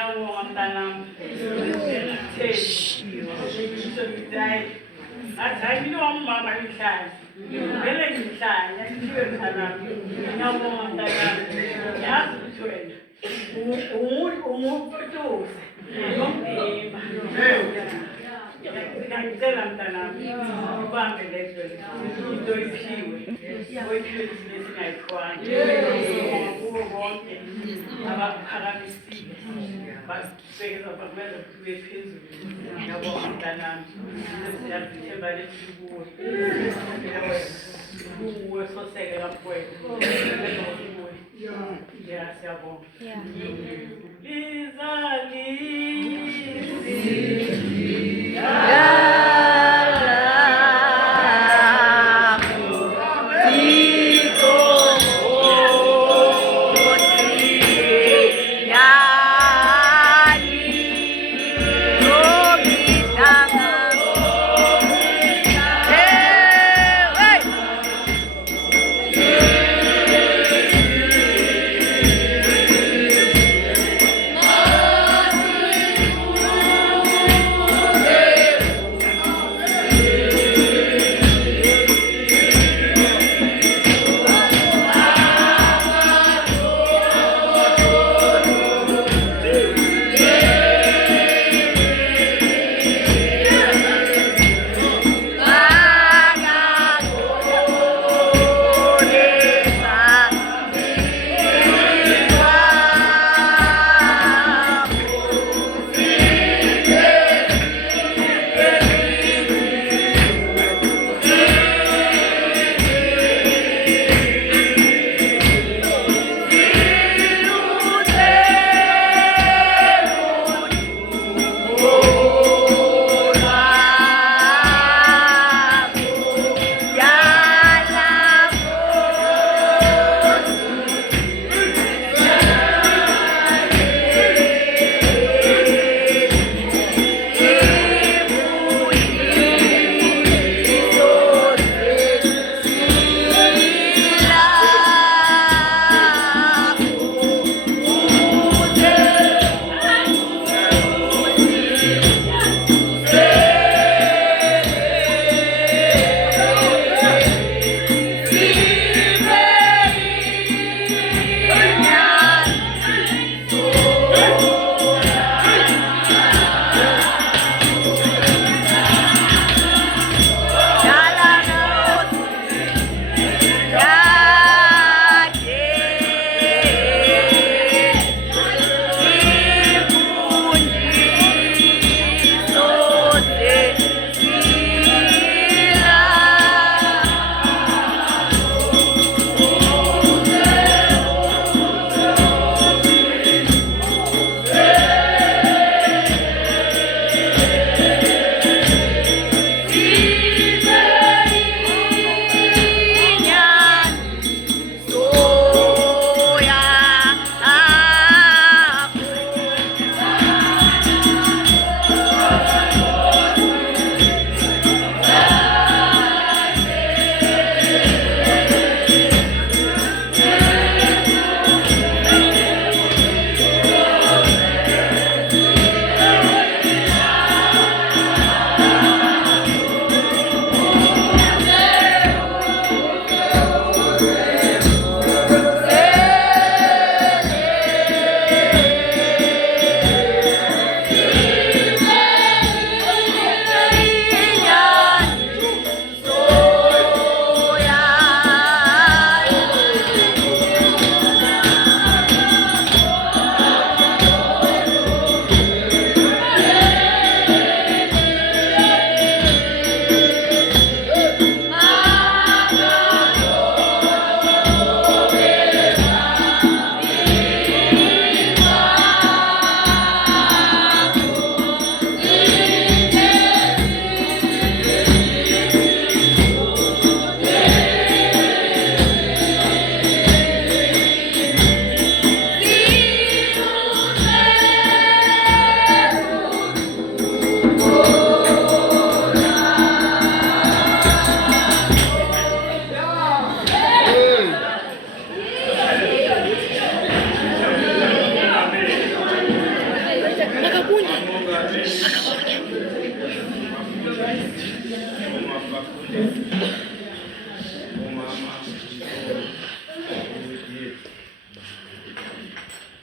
ngiyabonga mntanami. Hayi mina wamama ngihlala. Vele ngihlala, ngithiwe mntanami. Ngiyabonga mntanami. Yazi ukuthi wena umufutuze. Yomdimba. Ngicela mntanami, ubambe lezo into iphiwe. Oyiphiwe singayikhwani. Kubo bonke abaphakamisile. Basibekeza bakwenza kube phezulu. Ngiyabonga mntanami. Siyazithemba lethi kuwe. Kuwe sosekela kuwena. Ya siyabonga.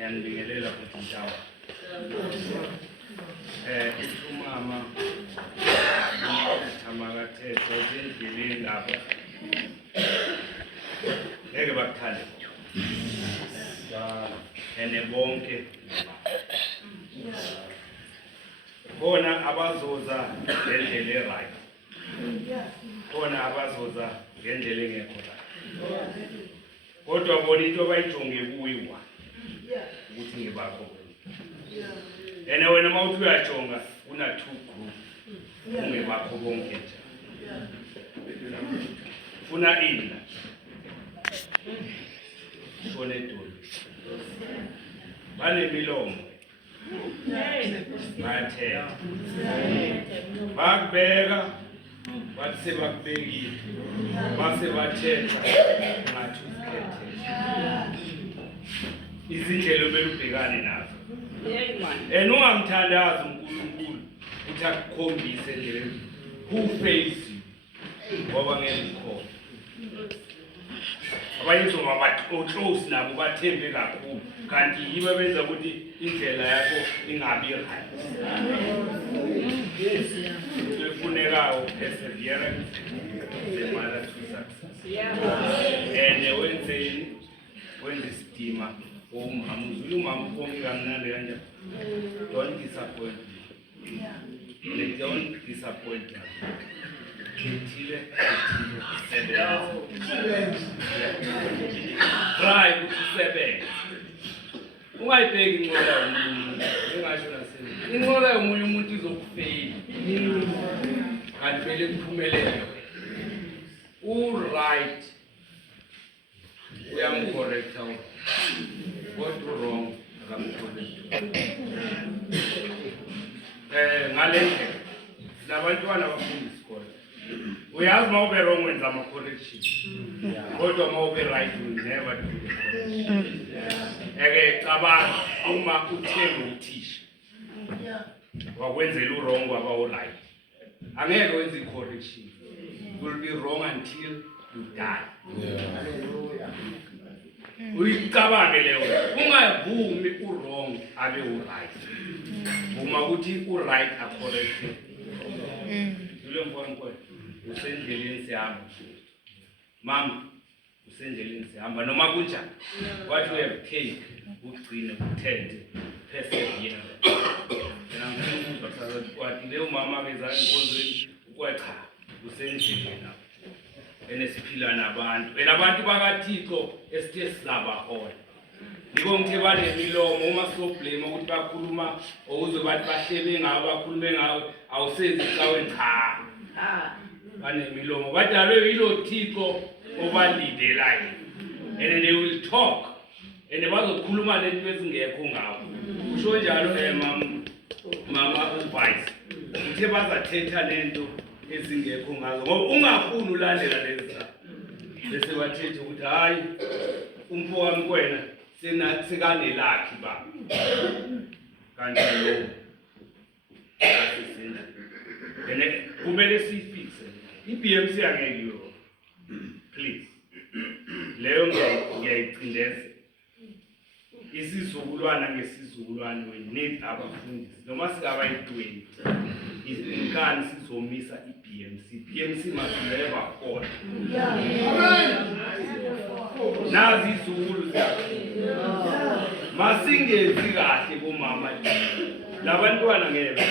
ngiyanibingelela futhi ntawa umama Thamakathetho endleleni lapha ngeke bakuthande ene bonke khona abazoza ngendlela eright khona abazoza ngendlela engekho right kodwa bona into abayijonge kuyiwa ukuthi ngibakho ene wena mawuthi uyajonga una two group ungibakho bonke nje funa ina shone dolo banemilomo bathe bakubeka bathi sebakubekile base bathetha ngathi usikhethe izindlela obelubhekane nazo ungamthandazi uNkulunkulu uthi akukhombise nje who face you ngoba ngeke ukhona abanye close nabo bathembe kakhulu kanti yiba benza ukuthi indlela yakho ingabi right kufunekayo perseverance the mother to success and wenzeni wenza isidima umama umama konke kamnandi kanjani don't disappoint me don't disappoint me Khethile try ukusebenza ungayibheki inqola yomuntu engasho nasini inqola yomunye umuntu izokufeyila kanti vele kuphumelele right uyamcorrecta what wrong akamcorrecta ngale ndlela sinabantwana abafunda isikole uyazi uma ube wrong wenza ama-correction kodwa uma ube right you never do the correction cabanga uma uthenga uthisha wakwenzela u-wrong waba u-right angeke wenze i-correction you will be wrong until you die uyicabange leyo ungavumi u-wrong abe u-right uma ukuthi u-right a-corrected yule mfowethu usendleleni sihamba mama usendleleni sihamba noma kunjani what we have take ugcine uthente persevere yena ngikuzwa sazothi kwathi leyo mama kezani inkonzweni ukwacha usendleleni enesiphila nabantu enabantu bakaThixo esithe silabahola Niko ngithe banemilomo uma soblame ukuthi bakhuluma okuzwe bathi bahlebe ngawo bakhulume ngawo awusenzi cawe cha banemilomo badalwe yilo Thixo obalidelayo and they will talk and bazokhuluma lento ezingekho ngawo usho njalo mama uvice uthe bazathetha lento ezingekho ngazo ngoba ungafuni ulandela lezi bese bathethe ukuthi hayi umfo wami kwena sekanelakhi ba kanti lo asisinda ene kumele sifixe iBMC angekiyo please leyo ngiyayicindeze isizukulwana ngesizukulwane we need abafundisi noma singaba yi20 izinkani sizomisa iBMC must never fall nazi izulu masingenzi kahle bomama labantwana ngeke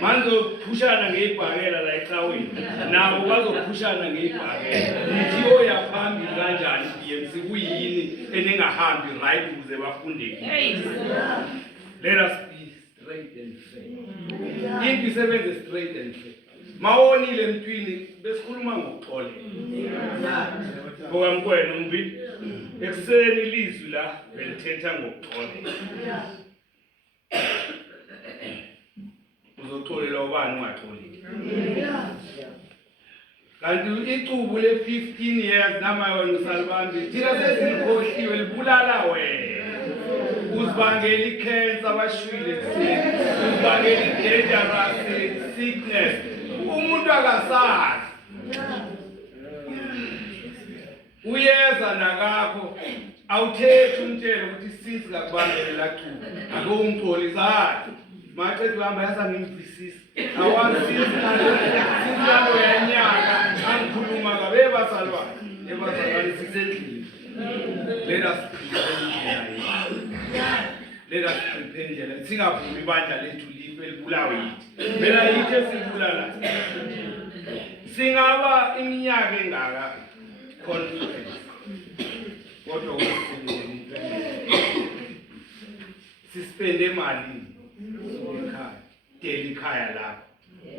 manzophushana ngeibhakela la ecaweni nabo bazophushana ngeibhakela nithi yaphambili kanjani iBMC kuyini eningahambi right ukuze bafunde let us be straight and fair into isebenze straight and fair mawonile emntwini besikhuluma ngokuxole ngoba mkwena umbi ekuseni ilizwi la belithetha ngokuxole uzoxolela ubani ungaxolile kanti icubu le15 years nama wena usalibambi thina sesikhohliwe libulala wena uzibangela icancer abashwile uzibangela dangerous sickness umuntu akasazi uyeza nakakho awuthethe umtshele ukuthi since kakubambele lachuba ake umxolisa maqedwe uhamba yasangimvisisa awazi since nalo yanyaka angikhuluma kabe basalwane ebazalwane sisendlini. Let us prepare indlela singavumi ibandla lethu life elibulawe yithi phela yithi esibulala singaba iminyaka engaka conference kodwa sispende imali ekhaya deli ekhaya lapho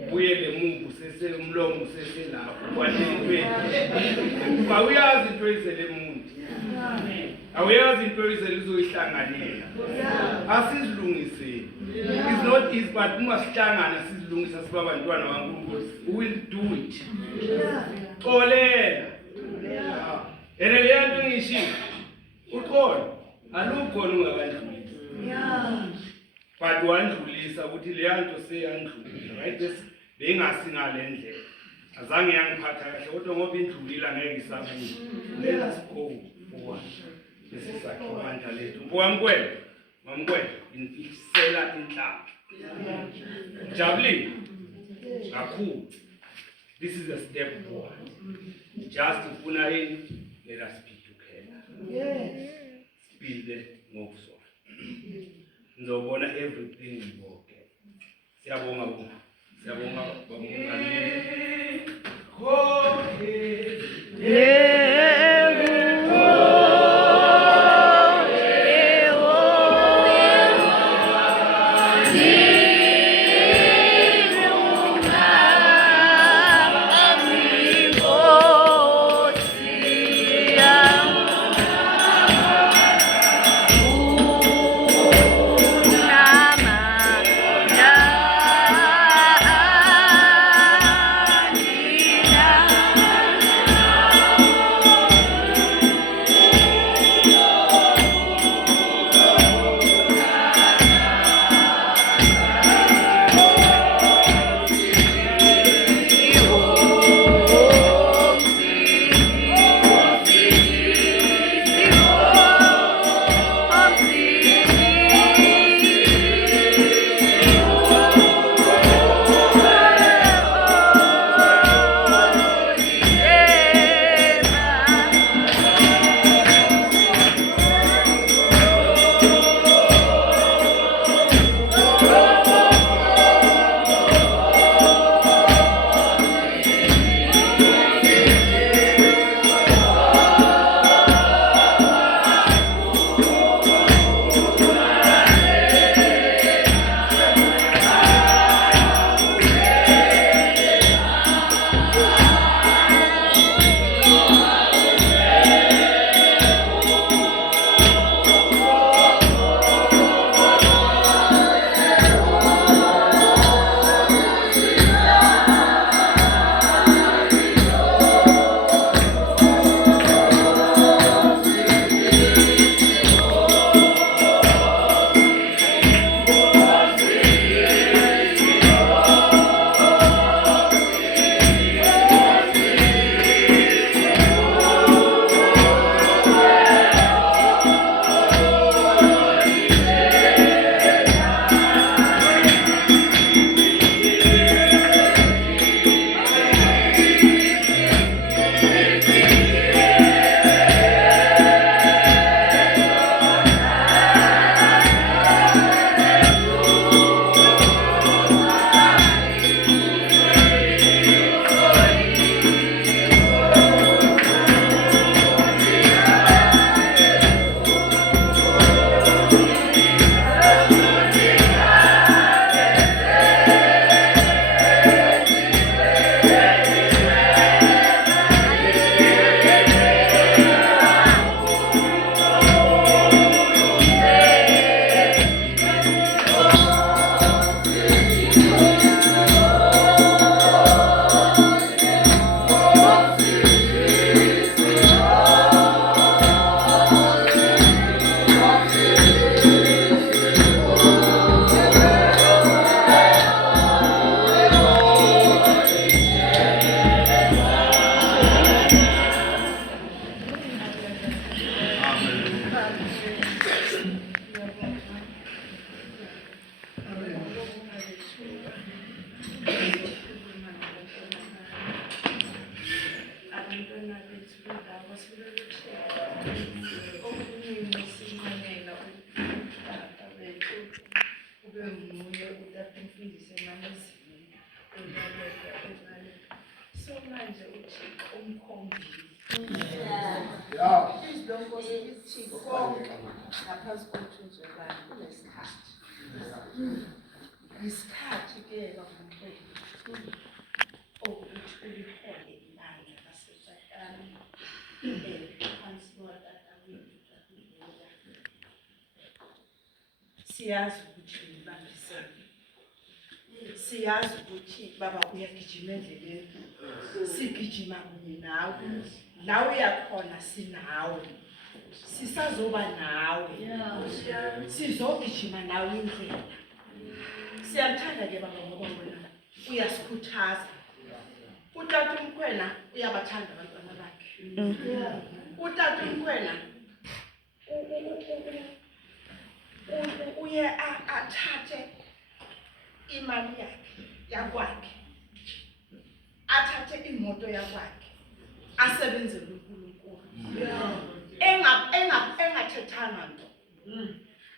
buye lemuvu sesemlomo seselapho kwalentweni awuyazi into ezele umuntu awuyazi into ezele uzoyihlanganela asizilungiseni it's not easy but uma sihlangana sizilungisa siba abantwana kaNkulunkulu we will do it xolela ene le nto ngishilo uxolo alukhona ungakandlulisi but wandlulisa ukuthi le nto seyandlulisa right bengasingale ndlela azange yangiphatha kahle kodwa ngoba indlulile angeke isabuye let us go forward lesisakhe ibandla lethu mfowamkwela mamkwela infisela inhlamba jabulile kakhulu. This is a step forward. Just ufuna yini let us be together. Yes. Sipile ngokuzola. Nizobona everything will go okay. Siyabonga bonke. Siyabonga bamongameli. ngaphansi komthunzwelwane kunesikhathi. Isikhathi-ke bakumfowethu ukuthi ulihole ibandla laseSatani phansi kwatata wethu uJehovah. Siyazi ukuthi libambisene. Siyazi ukuthi baba uyagijima endleleni. Sigijima kunye nawe. La uyakhona sinawe. Sisazoba nawe. Sizogijima nawe indlela. Siyathanda ke baba ngoba wena uyasikhuthaza. Utata uMkhwena uyabathanda abantwana bakhe. Utata uMkhwena uye athathe imali yakhe yakwakhe. Athathe imoto yakwakhe. Asebenzele uNkulunkulu. Engathethanga nto.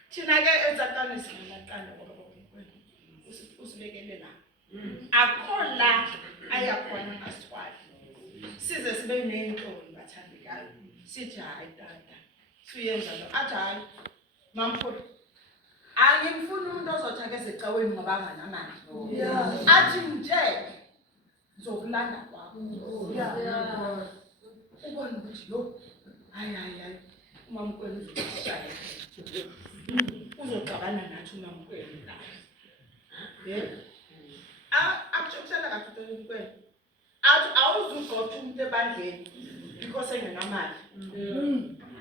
Thina ke eZatani sinamaqanda ngoba usibekelela. Akho la ayakhona ngasithwali. Size sibe nenhloni bathandekayo. Sithi hayi tata. Siyenza lo. Athi hayi mamfowethu. Angifuni umuntu ozothi ake secaweni ngoba anganamandla. Athi nje ngizokulanda kwakho. Ubona ukuthi lo hayi uMamkhwena uzokushaya. Uzoxabana nathi uMamkhwena la. Akushela kahle ukuthi uMamkhwena. Awuzugqotha umuntu ebandleni because engenamali.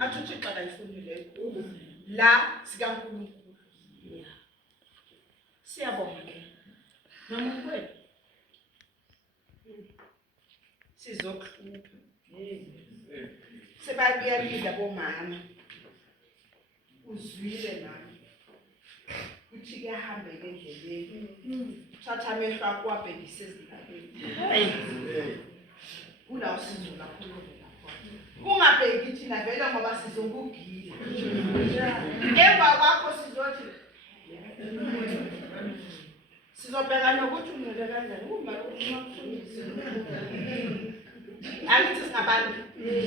Athi uThixo akayifunile la sikaNkulunkulu. Siyabonga ke. Nomkhwena. Sizokuhlupha. Sebakuyalila bomama. Uzwile nami. Uthi ke ahambe endleleni. Thatha amehlo akho abhekise ezindabeni. Kula usizo lakho lovela khona. Ungabheki thina vele ngoba sizokugila. Emva kwakho sizothi sizobheka nokuthi umele kanjani uma ufundisa. Angithi singabantu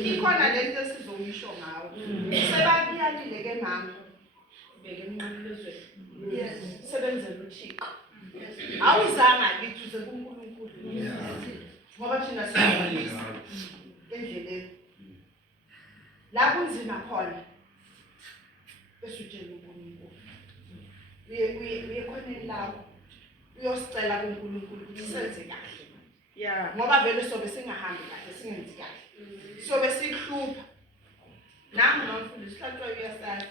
ikhona lento esizoyisho ngawo. Sebakuyalile ke mama. Beke emnqamlezweni. Sebenzele uThixo. Awuzanga kithi uze kuNkulunkulu. Ngoba thina siyabonisa endleleni. La kunzima khona. Besutshela uNkulunkulu. Uye khona lawo. Uyosicela kuNkulunkulu ukuthi senze kahle. Ngoba vele sobe singahambi kahle singenzi kahle. Sobe sikuhlupha. Nami nomfundisi hlatshwa uyasazi.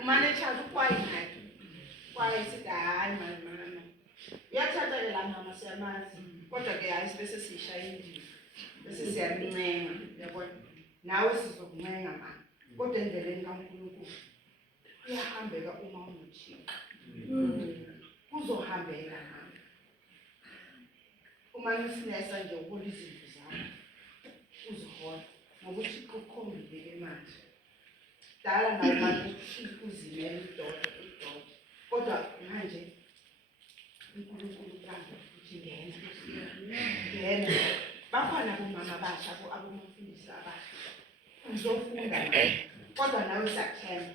Umanetshazi ukwayi naye. Kwaye sithi hayi mama. Uyathatha ke la mama siyamazi. Kodwa ke hayi bese sishaya indlela. Bese siyamincenga yabona. Nawe sizokuncenga mama. Kodwa endleleni kaNkulunkulu uyahambeka uma unothixo. Kuzohambeka mama. Uma nisinesa nje uhola izinto zakho. Uzihola ngokuthi ukukhombile ke manje. Dala nawe manje uzimele idoda. Kodwa manje uNkulunkulu uqamba ukuthi ngena. Bakhona bomama abasha abomfundisi abasha. Uzofunda kodwa nawe usathemba.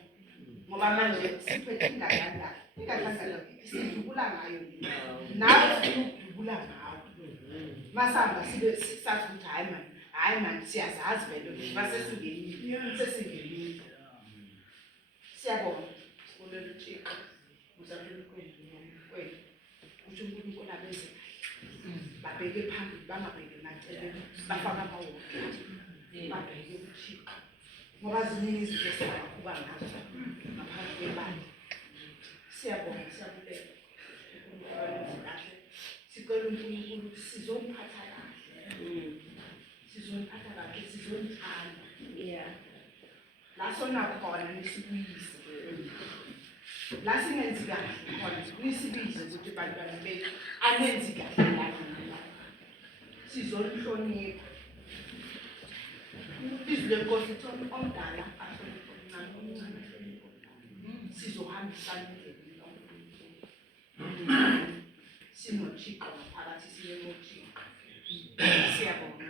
Ngoba manje siphethe ingakandla. Ingakandla sidubula ngayo. Nawe sidubula ngayo. Masamba sibe sathi ukuthi hayi man siyazazi vele ukuthi basesingenile. Siyabonga sibonela uThixo. Uzabona kwenu. Uthi uNkulunkulu abenze babheke phambili bangabheki emaceleni bafaka amawoko. Babheke uThixo. Ngoba ziningi izinto esingakhuba ngazo ngaphandle kwebandla. Siyabonga siyabulela. Kahle. Sicela uNkulunkulu ukuthi sizomphatha kahle. Sizomphatha kahle, sizomthanda. La sona khona nisibuyise. La singenzi kahle khona nisibize ukuthi bantwana bethu anenzi kahle la. Sizolihlonipha. Izwi lenkosi lithi omdala ahloniphe omncane. Sizohambisana endleleni kaNkulunkulu. Sinothixo phakathi sinemothixo. Siyabonga.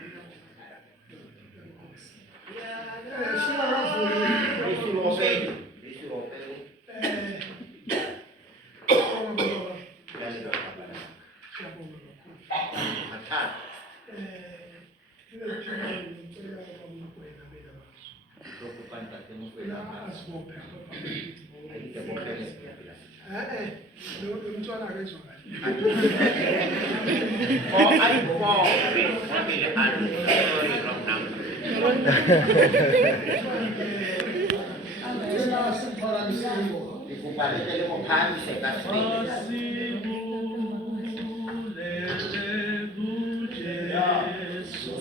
Umntwana akezwa kahle. Oh, I fall. Sorry, wrong number. Ikubalekele ngophansi kaSipho.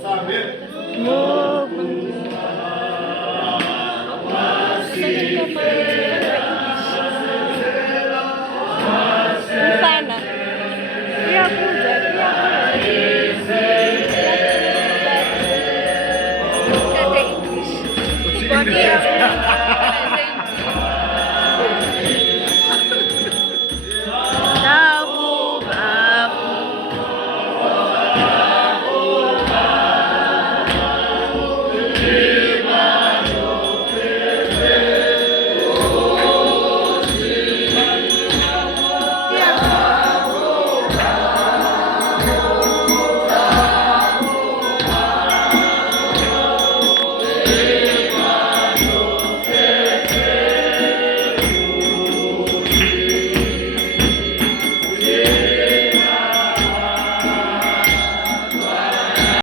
Sabe?